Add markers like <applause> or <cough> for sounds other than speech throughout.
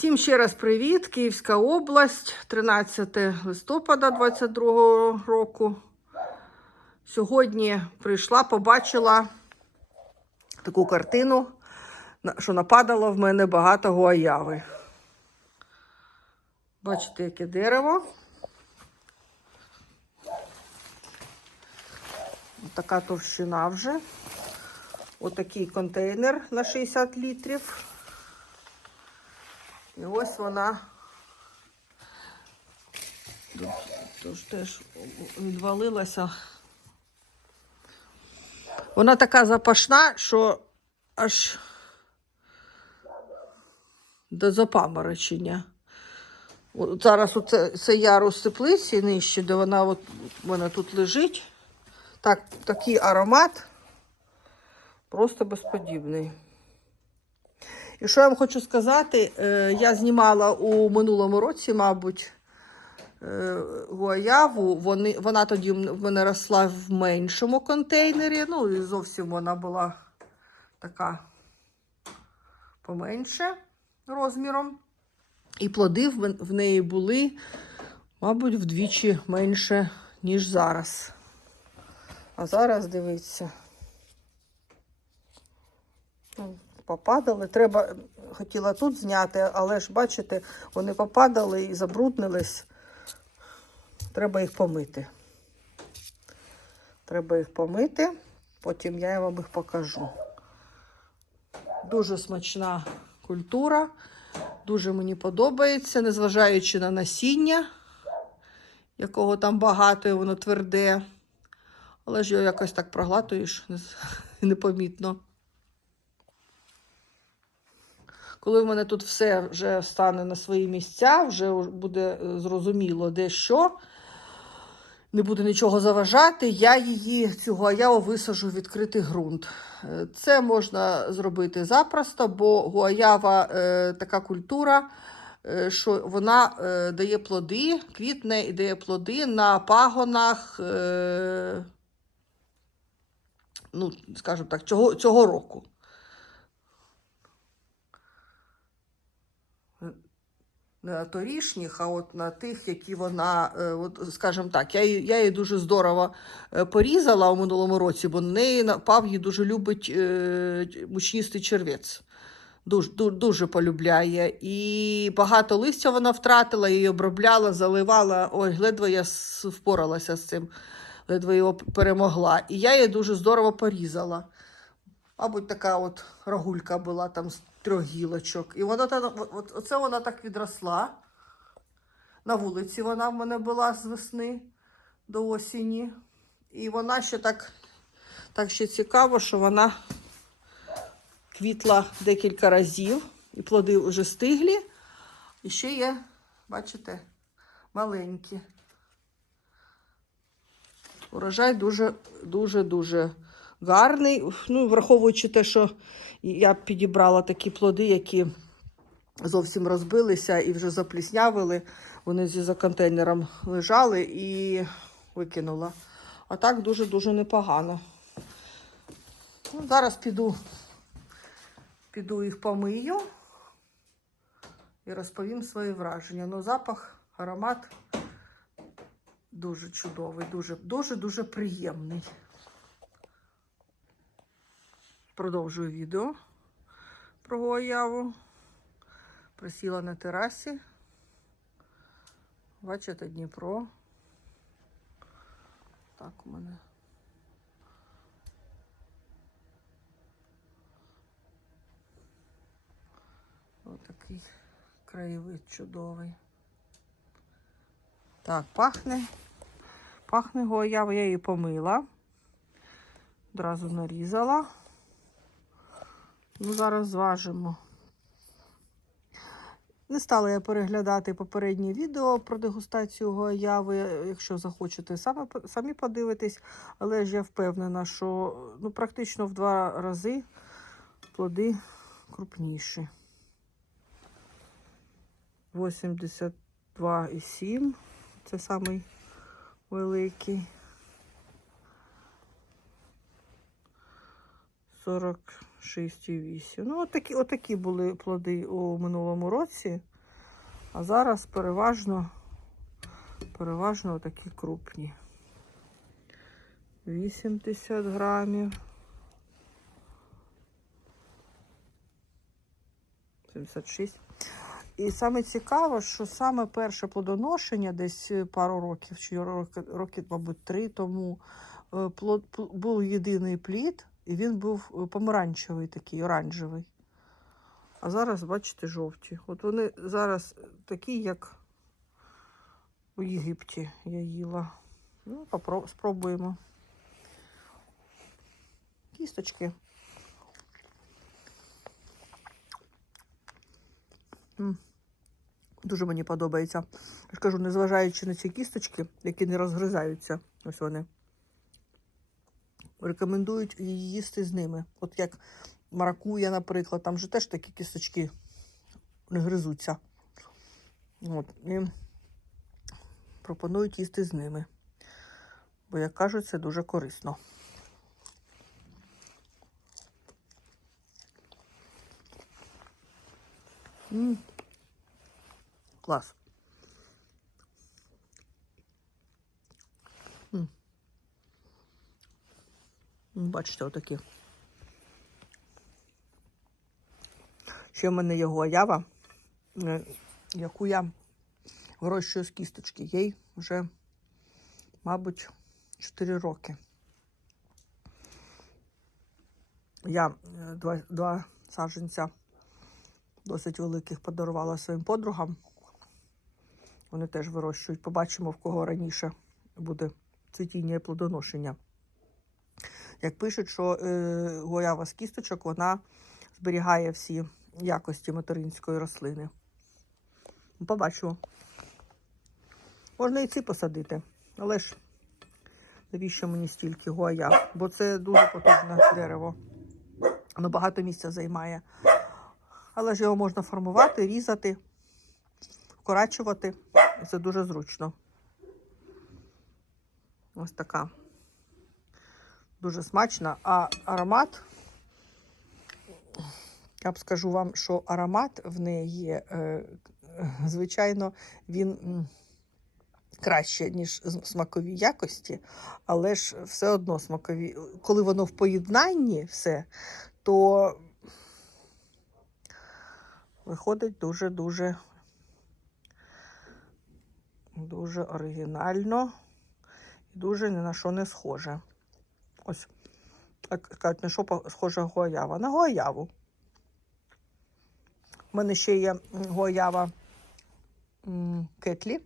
Всім ще раз привіт! Київська область, 13 листопада 22 року. Сьогодні прийшла, побачила таку картину, що нападало в мене багато гуаяви. Бачите, яке дерево. Така товщина вже. Отакий контейнер на 60 літрів. І ось вона тут, тож теж відвалилася. Вона така запашна, що аж до запаморочення. От зараз оце, це ярус теплиці нижче, де вона от у мене тут лежить. Так, такий аромат просто безподібний. І що я вам хочу сказати, е, я знімала у минулому році, мабуть, е, гуаяву. Вони, вона тоді в мене росла в меншому контейнері. Ну, і зовсім вона була така поменше розміром. І плоди в неї були, мабуть, вдвічі менше, ніж зараз. А зараз дивіться. Ну, Попадали. Треба, хотіла тут зняти, але ж бачите, вони попадали і забруднились. Треба їх помити. Треба їх помити, потім я вам їх покажу. Дуже смачна культура, дуже мені подобається, незважаючи на насіння, якого там багато, і воно тверде. Але ж його якось так проглатуєш <laughs> непомітно. Коли в мене тут все вже стане на свої місця, вже буде е, зрозуміло, де що, не буде нічого заважати, я її, цю гуаяву висажу в відкритий ґрунт. Е, Це можна зробити запросто, бо гуаява е, така культура, е, що вона е, дає плоди, квітне і дає плоди на пагонах, е, ну, скажімо так, цього, цього року. На торішніх, а от на тих, які вона, е, от, скажімо так, я, її- я її дуже здорово е, порізала у минулому році, бо на неї напав її дуже любить е, мучністий червець. Дуже, дуже, дуже полюбляє. І багато листя вона втратила, її обробляла, заливала. Ой, ледве я впоралася з цим, ледве його перемогла. І я її дуже здорово порізала. Мабуть, така от рагулька була там трьох гілочок. І от- оце вона так відросла. На вулиці вона в мене була з весни до осені. І вона ще так, так ще цікаво, що вона квітла декілька разів, і плоди вже стиглі. І ще є, бачите, маленькі. Урожай дуже, дуже, дуже гарний. Ну, враховуючи те, що я підібрала такі плоди, які зовсім розбилися і вже запліснявили. Вони зі за контейнером лежали і викинула. А так дуже-дуже непогано. Ну, зараз піду, піду їх помию і розповім свої враження. Ну, запах, аромат дуже чудовий, дуже, дуже, дуже приємний. Продовжую відео про гуаяву. Присіла на терасі. Бачите Дніпро. Так у мене. Отакий краєвид чудовий. Так, пахне. Пахне гуаява, я її помила. Одразу нарізала. Ну, зараз зважимо. Не стала я переглядати попереднє відео про дегустацію гуаяви, якщо захочете саме, самі подивитись, але ж я впевнена, що ну, практично в два рази плоди крупніші. 82,7. Це самий великий. 46,8. Ну, отакі, отакі були плоди у минулому році. А зараз переважно, переважно такі крупні. 80 грамів. 76. І саме цікаво, що саме перше плодоношення, десь пару років, чи років, мабуть, три тому, е, плод, пл- був єдиний плід, і він був е, помаранчевий такий, оранжевий. А зараз, бачите, жовті. От вони зараз такі, як у Єгипті я їла. Ну, спробуємо. Кісточки. Дуже мені подобається. Я ж кажу, незважаючи на ці кісточки, які не розгризаються, ось вони. Рекомендують її їсти з ними. От як маракуя, наприклад, там же теж такі кісточки не гризуться. От, і пропонують їсти з ними. Бо, як кажуть, це дуже корисно. М. Клас. М. Бачите, отакі. Ще в мене є гоява, е, яку я вирощую з кісточки. Їй вже, мабуть, 4 роки. Я е, два, два саджанця досить великих подарувала своїм подругам. Вони теж вирощують. Побачимо, в кого раніше буде цвітіння і плодоношення. Як пишуть, що е, гоява з кісточок вона зберігає всі якості материнської рослини. Ну, Побачимо. Можна і ці посадити, але ж навіщо мені стільки гоя? Бо це дуже потужне дерево. Воно багато місця займає. Але ж його можна формувати, різати, вкорачувати. Це дуже зручно. Ось така. Дуже смачна. А аромат, я б скажу вам, що аромат в неї е, звичайно, він краще, ніж смакові якості, але ж все одно смакові. Коли воно в поєднанні все, то виходить дуже-дуже дуже оригінально і дуже ні на що не схоже. Ось, як кажуть, на що схожа гоява? На гояву. У мене ще є гоява кетлі.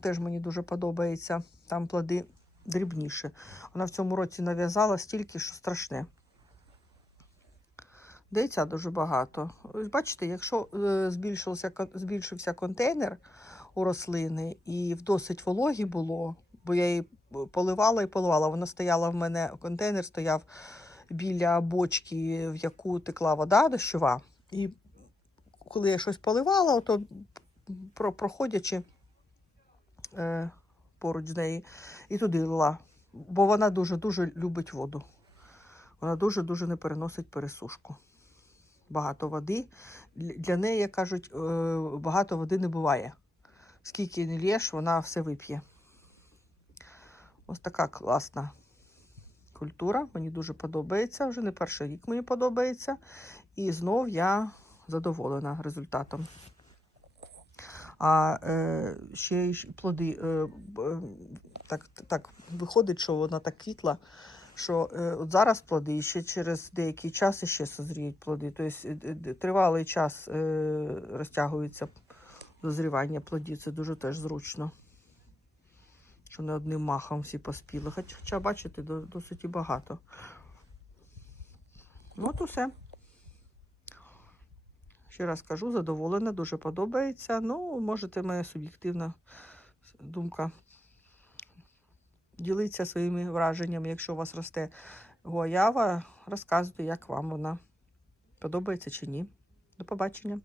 Теж мені дуже подобається. Там плоди дрібніші. Вона в цьому році нав'язала стільки, що страшне. Яйця дуже багато. Ось бачите, якщо е, збільшився, збільшився контейнер у рослини і в досить вологі було, бо я її поливала і поливала. Вона стояла в мене, контейнер стояв біля бочки, в яку текла вода дощова. І коли я щось поливала, то проходячи е, поруч з нею, і туди лила. Бо вона дуже-дуже любить воду. Вона дуже-дуже не переносить пересушку. Багато води. Для для неї, як кажуть, е, багато води не буває. Скільки не лєш, вона все вип'є. Ось така класна культура. Мені дуже подобається. Вже не перший рік мені подобається. І знов я задоволена результатом. А е, ще й плоди. Е, е, так, так виходить, що вона так квітла, що е, от зараз плоди, ще через деякий час іще созріють плоди. Тобто тривалий час е, розтягується дозрівання плодів. Це дуже теж зручно. Що не одним махом всі поспіли. Хоча, бачите, досить багато. Ну, от усе. Ще раз кажу, задоволена, дуже подобається. Ну, можете моя суб'єктивна думка. Діліться своїми враженнями, якщо у вас росте гоява, розказуйте, як вам вона подобається чи ні. До побачення.